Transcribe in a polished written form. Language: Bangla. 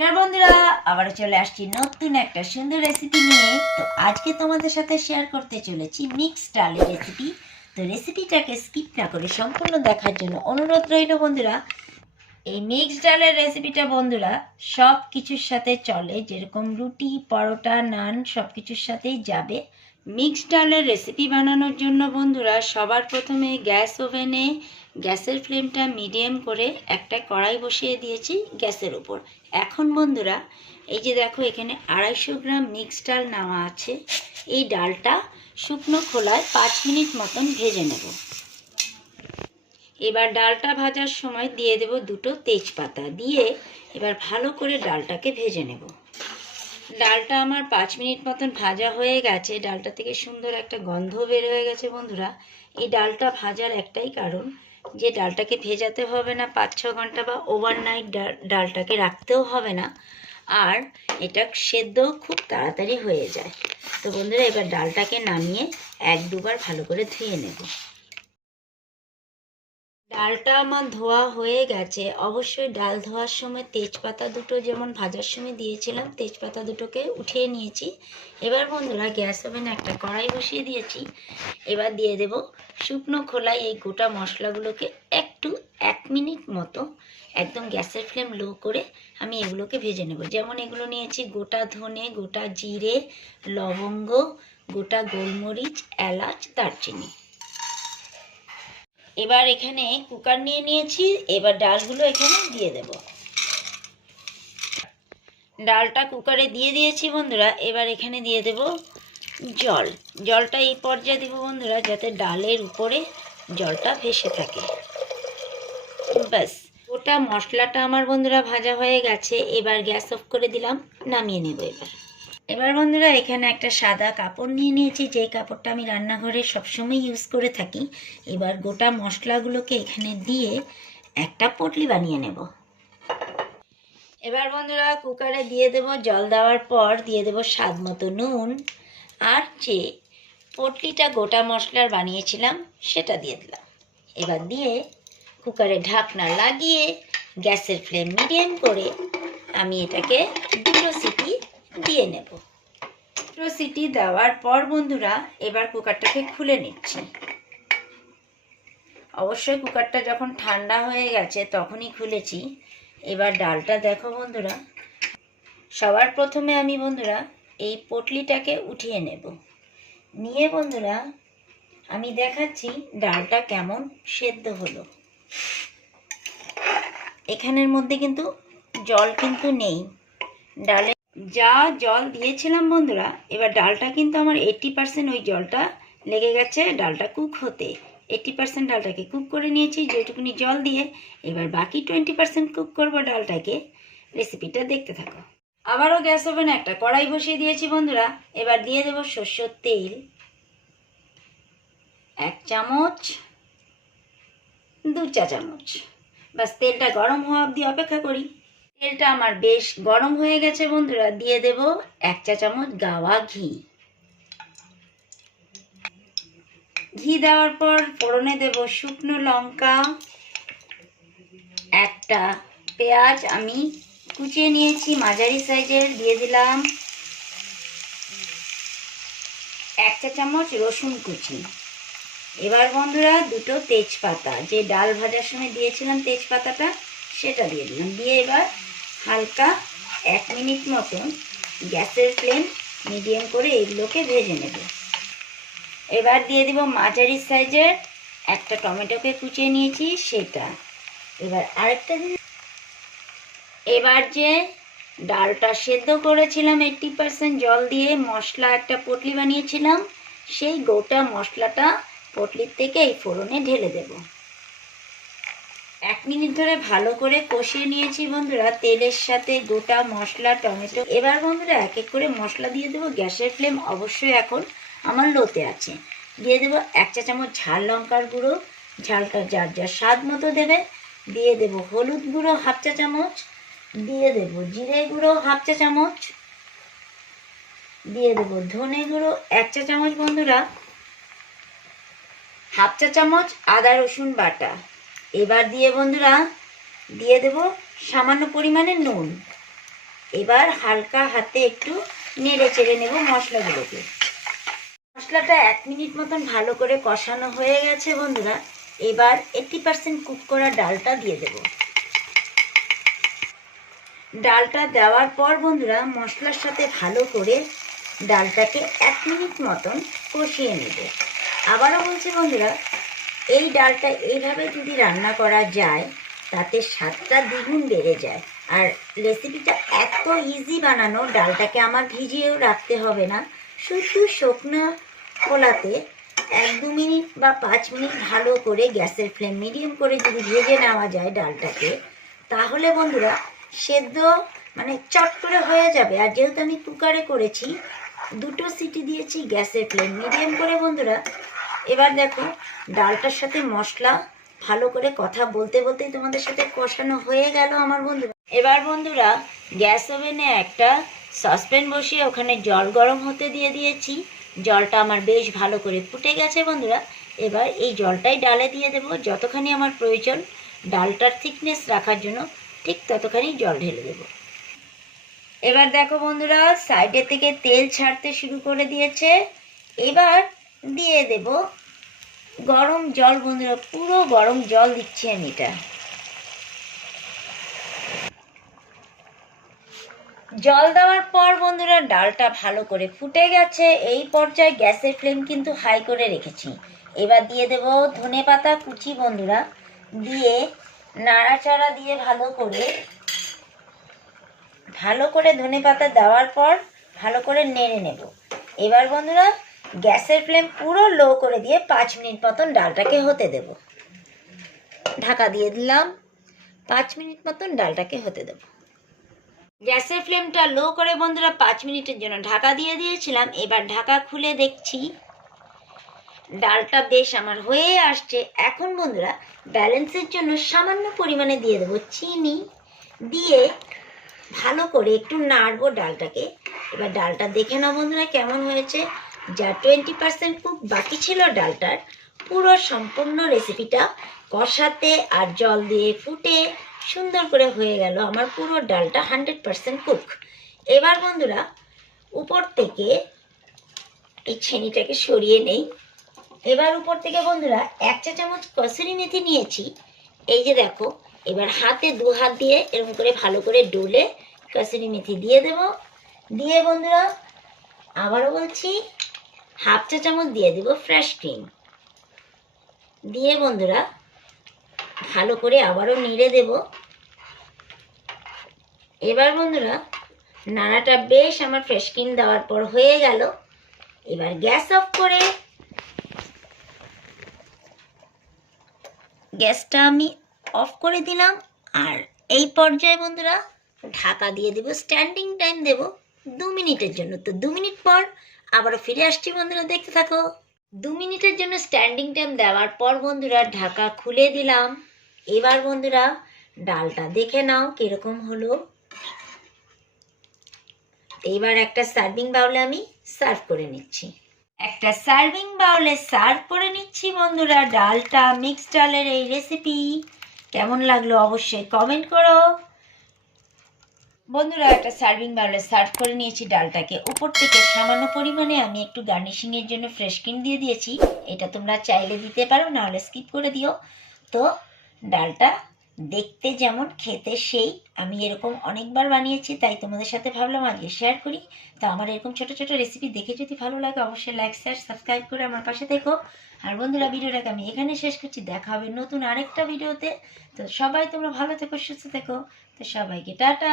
নমস্কার বন্ধুরা, আবারও চলে আসছি নতুন একটা সুন্দর রেসিপি নিয়ে। তো আজকে তোমাদের সাথে শেয়ার করতে চলেছি মিক্সড ডালের রেসিপি। তো রেসিপিটাকে স্কিপ না করে সম্পূর্ণ দেখার জন্য অনুরোধ রইল বন্ধুরা। এই মিক্সড ডালের রেসিপিটা বন্ধুরা সব কিছুর সাথে চলে, যেরকম রুটি, পরোটা, নান সব কিছুর সাথেই যাবে। মিক্সড ডালের রেসিপি বানানোর জন্য বন্ধুরা সবার প্রথমে গ্যাস ওভেনে গ্যাসের ফ্লেমটা মিডিয়াম করে একটা কড়াই বসিয়ে দিয়েছি গ্যাসের উপর। এখন বন্ধুরা এই যে দেখো, এখানে 250 গ্রাম মিক্সড ডাল নেওয়া আছে। এই ডালটা শুকনো খোলায় 5 মিনিট মতন ভেজে নেব। এবার ডালটা ভাজার সময় দিয়ে দেব 2টো তেজপাতা, দিয়ে এবার ভালো করে ডালটাকে ভেজে নেব। ডালটা আমার 5 মিনিট মতন ভাজা হয়ে গেছে। ডালটা থেকে সুন্দর একটা গন্ধ বের হয়ে গেছে বন্ধুরা। এই ডালটা ভাজার একটাই কারণ, যে ডালটাকে ভেজাতে হবে না 5-6 ঘন্টা, বা ওভারনাইট ডালটাকে রাখতেও হবে না, আর এটা সেদ্ধ খুব তাড়াতাড়ি হয়ে যায়। তো বন্ধুরা এবার ডালটাকে নামিয়ে 1-2 বার ভালো করে ধুয়ে নেব। ডালটা আমার ধোয়া হয়ে গেছে। অবশ্যই ডাল ধোয়ার সময় তেজপাতা দুটো যেমন ভাজার সময় দিয়েছিলাম, তেজপাতা দুটোকে উঠিয়ে নিয়েছি। এবার বন্ধুরা গ্যাস ওভেনে একটা কড়াই বসিয়ে দিয়েছি। এবার দিয়ে দেব শুকনো খোলায় এই গোটা মশলাগুলোকে একটু 1 মিনিট মতো একদম গ্যাসের ফ্লেম লো করে আমি এগুলোকে ভেজে নেব। যেমন এগুলো নিয়েছি গোটা ধনে, গোটা জিরে, লবঙ্গ, গোটা গোলমরিচ, এলাচ, দারচিনি। এবার এখানে কুকার নিয়ে নিয়েছি। এবার ডালগুলো এখানে দিয়ে দেব। ডালটা কুকারে দিয়ে দিয়েছি বন্ধুরা। এবার এখানে দিয়ে দেব জল। জলটা এই পর্যায়ে দেব বন্ধুরা, যাতে ডালের উপরে জলটা ভেসে থাকে। ব্যাস, ওটা মশলাটা আমার বন্ধুরা ভাজা হয়ে গেছে। এবার গ্যাস অফ করে দিলাম, নামিয়ে নেব। এবার বন্ধুরা এখানে একটা সাদা কাপড় নিয়ে নিয়েছি, যে কাপড়টা আমি রান্নাঘরে সবসময় ইউজ করে থাকি। এবার গোটা মশলাগুলোকে এখানে দিয়ে একটা পটলি বানিয়ে নেব। এবার বন্ধুরা কুকারে দিয়ে দেব। জল দেওয়ার পর দিয়ে দেব স্বাদ মতো নুন, আর যে পটলিটা গোটা মশলার বানিয়েছিলাম সেটা দিয়ে দিলাম। এবার দিয়ে কুকারে ঢাকনা লাগিয়ে গ্যাসের ফ্লেম মিডিয়াম করে আমি এটাকে 2টো সিটি দিয়ে নেব। 2টো সিটি দেওয়ার পর বন্ধুরা এবার কুকারটাকে খুলে নিচ্ছি। অবশ্যই কুকারটা যখন ঠান্ডা হয়ে গেছে তখনই খুলেছি। এবার ডালটা দেখো বন্ধুরা, সবার প্রথমে আমি বন্ধুরা এই পটলিটাকে উঠিয়ে নেব। নিয়ে বন্ধুরা আমি দেখাচ্ছি ডালটা কেমন সেদ্ধ হলো। এখানের মধ্যে কিন্তু জল কিন্তু নেই। ডালে যা জল দিয়েছিলাম বন্ধুরা, এবার ডালটা কিন্তু আমার 80% ওই জলটা লেগে গেছে ডালটা কুক হতে। 80% ডালটাকে কুক করে নিয়েছি যেটুকুনি জল দিয়ে। এবার বাকি 20% কুক করবো ডালটাকে। রেসিপিটা দেখতে থাকো। আবারও গ্যাস ওভেনে একটা কড়াই বসিয়ে দিয়েছি বন্ধুরা। এবার দিয়ে দেবো সরষের তেল 1 চামচ, 2 চা চামচ। বাস, তেলটা গরম হওয়া অবধি অপেক্ষা করি। তেলটা আমার বেশ গরম হয়ে গেছে বন্ধুরা। দিয়ে দেব 1 চা চামচ গাওয়া ঘি। ঘি দেওয়ার পর ফোড়নে দেব শুকনো লঙ্কা, একটা পেঁয়াজ আমি কুচিয়ে নিয়েছি মাঝারি সাইজের, দিয়ে দিলাম 1 চা চামচ রসুন কুচি। এবার বন্ধুরা 2টো তেজপাতা, যে ডাল ভাজার সময় দিয়েছিলাম তেজপাতাটা, সেটা দিয়ে দিলাম। দিয়ে এবার হালকা 1 মিনিট মতন গ্যাসের ফ্লেম মিডিয়াম করে এগুলোকে ভেজে নেব। এবার দিয়ে দিব মাঝারি সাইজের একটা টমেটোকে কুচিয়ে নিয়েছি সেটা। এবার আরেকটা এবার যে ডালটা সেদ্ধ করেছিলাম 80% জল দিয়ে, মশলা একটা পটলি বানিয়েছিলাম, সেই গোটা মশলাটা পটলির থেকে এই ফোড়নে ঢেলে দেব। 1 মিনিট ধরে ভালো করে কষিয়ে নিয়েছি বন্ধুরা তেলের সাথে গোটা মশলা, টমেটো। এবার বন্ধুরা এক এক করে মশলা দিয়ে দেবো। গ্যাসের ফ্লেম অবশ্যই এখন আমার লোতে আছে। দিয়ে দেবো 1 চা চামচ ঝাল লঙ্কার গুঁড়ো, ঝালটা যার যার স্বাদ মতো দেবে। দিয়ে দেবো হলুদ গুঁড়ো 1/2 চা চামচ, দিয়ে দেবো জিরে গুঁড়ো 1/2 চা চামচ, দিয়ে দেবো ধনে গুঁড়ো 1 চা চামচ বন্ধুরা, 1/2 চা চামচ আদা রসুন বাটা। এবার দিয়ে বন্ধুরা দিয়ে দেব সামান্য পরিমাণে নুন। এবার হালকা হাতে একটু নেড়ে চেড়ে নেব মশলাগুলোকে। মশলাটা 1 মিনিট মতন ভালো করে কষানো হয়ে গেছে বন্ধুরা। এবার 80% কুক করা ডালটা দিয়ে দেব। ডালটা দেওয়ার পর বন্ধুরা মশলার সাথে ভালো করে ডালটাকে 1 মিনিট মতন কষিয়ে নেব। আবারও বলছি বন্ধুরা, এই ডালটা এইভাবে যদি রান্না করা যায় তাতে স্বাদটা দ্বিগুণ বেড়ে যায়। আর রেসিপিটা এত ইজি বানানো, ডালটাকে আমার ভিজিয়েও রাখতে হবে না, শুধু শুকনো খোলাতে 1-2 মিনিট বা 5 মিনিট ভালো করে গ্যাসের ফ্লেম মিডিয়াম করে যদি ভেজে নেওয়া যায় ডালটাকে, তাহলে বন্ধুরা সেদ্ধ মানে চট করে হয়ে যাবে। আর যেহেতু আমি কুকারে করেছি, 2টো সিটি দিয়েছি, গ্যাসের ফ্লেম মিডিয়াম করে বন্ধুরা। এবার দেখো ডালটার সাথে মশলা ভালো করে কথা বলতে বলতেই তোমাদের সাথে কষানো হয়ে গেল আমার বন্ধুরা। এবার বন্ধুরা গ্যাস ওভেনে একটা সসপ্যান বসিয়ে ওখানে জল গরম হতে দিয়ে দিয়েছি। জলটা আমার বেশ ভালো করে ফুটে গেছে বন্ধুরা। এবার এই জলটাই ডালে দিয়ে দেব। যতখানি আমার প্রয়োজন ডালটার থিকনেস রাখার জন্য ঠিক ততখানি জল ঢেলে দেব। এবার দেখো বন্ধুরা সাইডে থেকে তেল ছাড়তে শুরু করে দিয়েছে। এবার দিয়ে দেব গরম জল বন্ধুরা, পুরো গরম জল দিচ্ছি আমি। এটা জল দেওয়ার পর বন্ধুরা ডালটা ভালো করে ফুটে গেছে। এই পর্যায়ে গ্যাসের ফ্লেম কিন্তু হাই করে রেখেছি। এবার দিয়ে দেব ধনেপাতা কুচি বন্ধুরা, দিয়ে নাড়াচাড়া দিয়ে ভালো করে ধনেপাতা দেওয়ার পর ভালো করে নেড়ে নেব। এবার বন্ধুরা গ্যাসের ফ্লেম পুরো লো করে দিয়ে 5 মিনিট মতন ডালটাকে হতে দেব। ঢাকা দিয়ে দিলাম। 5 মিনিট মতন ডালটাকে হতে দেব। গ্যাসের ফ্লেমটা লো করে বন্ধুরা 5 মিনিটের জন্য ঢাকা দিয়ে দিয়েছিলাম। এবার ঢাকা খুলে দেখছি ডালটা বেশ আমার হয়ে আসছে। এখন বন্ধুরা ব্যালেন্সের জন্য সামান্য পরিমাণে দিয়ে দেবো চিনি, দিয়ে ভালো করে একটু নাড়বো ডালটাকে। এবার ডালটা দেখে নাও বন্ধুরা কেমন হয়েছে। যা 20% কুক বাকি ছিল ডালটার, পুরো সম্পূর্ণ রেসিপিটা কষাতে আর জল দিয়ে ফুটে সুন্দর করে হয়ে গেল আমার পুরো ডালটা 100% কুক। এবার বন্ধুরা উপর থেকে এই ছেনিটাকে সরিয়ে নেই। এবার উপর থেকে বন্ধুরা 1 চা চামচ কসুরি মেথি নিয়েছি। এই যে দেখো, এবার হাতে 2 হাত দিয়ে এরকম করে ভালো করে ডলে কসুরি মেথি দিয়ে দেব। দিয়ে বন্ধুরা আবারও বলছি 1/2 চা চামচ দিয়ে দেব ফ্রেশ ক্রিম। দিয়ে বন্ধুরা ভালো করে আবারও নেড়ে দেব। এবার বন্ধুরা নাড়াটা বেশ আমার ফ্রেশ ক্রিম দেওয়ার পর হয়ে গেল। এবার গ্যাস অফ করে গ্যাসটা আমি অফ করে দিলাম। আর এই পর্যায়ে বন্ধুরা ঢাকা দিয়ে দেব। স্ট্যান্ডিং টাইম দেব 2 মিনিটের জন্য। তো 2 মিনিট পর আবারও ফিরে আসছি বন্ধুরা, দেখতে থাকো। 2 মিনিটের জন্য স্ট্যান্ডিং টাইম দেওয়ার পর বন্ধুরা ঢাকা খুলে দিলাম। এবার বন্ধুরা ডালটা দেখে নাও কিরকম হলো। এবার একটা সার্ভিং বাউলে আমি সার্ভ করে নিচ্ছি। একটা সার্ভিং বাউলে সার্ভ করে নিচ্ছি বন্ধুরা ডালটা, মিক্স ডালের এই রেসিপি। কেমন লাগলো অবশ্যই কমেন্ট করো বন্ধুরা। একটা সার্ভিং বাউলে সার্ভ করে নিয়েছি ডালটাকে। উপর থেকে সামান্য পরিমাণে আমি একটু গার্নিশিংয়ের জন্য ফ্রেশ ক্রিম দিয়ে দিয়েছি। এটা তোমরা চাইলে দিতে পারো, নাহলে স্কিপ করে দিও। তো ডালটা দেখতে যেমন খেতে সেই। আমি এরকম অনেকবার বানিয়েছি, তাই তোমাদের সাথে ভাবলাম আজকে শেয়ার করি। তো আমার এরকম ছোট ছোট রেসিপি দেখে যদি ভালো লাগে অবশ্যই লাইক, শেয়ার, সাবস্ক্রাইব করে আমার পাশে থেকো। আর বন্ধুরা ভিডিওটাকে আমি এখানে শেষ করছি। দেখা হবে নতুন আরেকটা ভিডিওতে। তো সবাই তোমরা ভালো থেকো, সুস্থ থেকো। তো সবাইকে টাটা।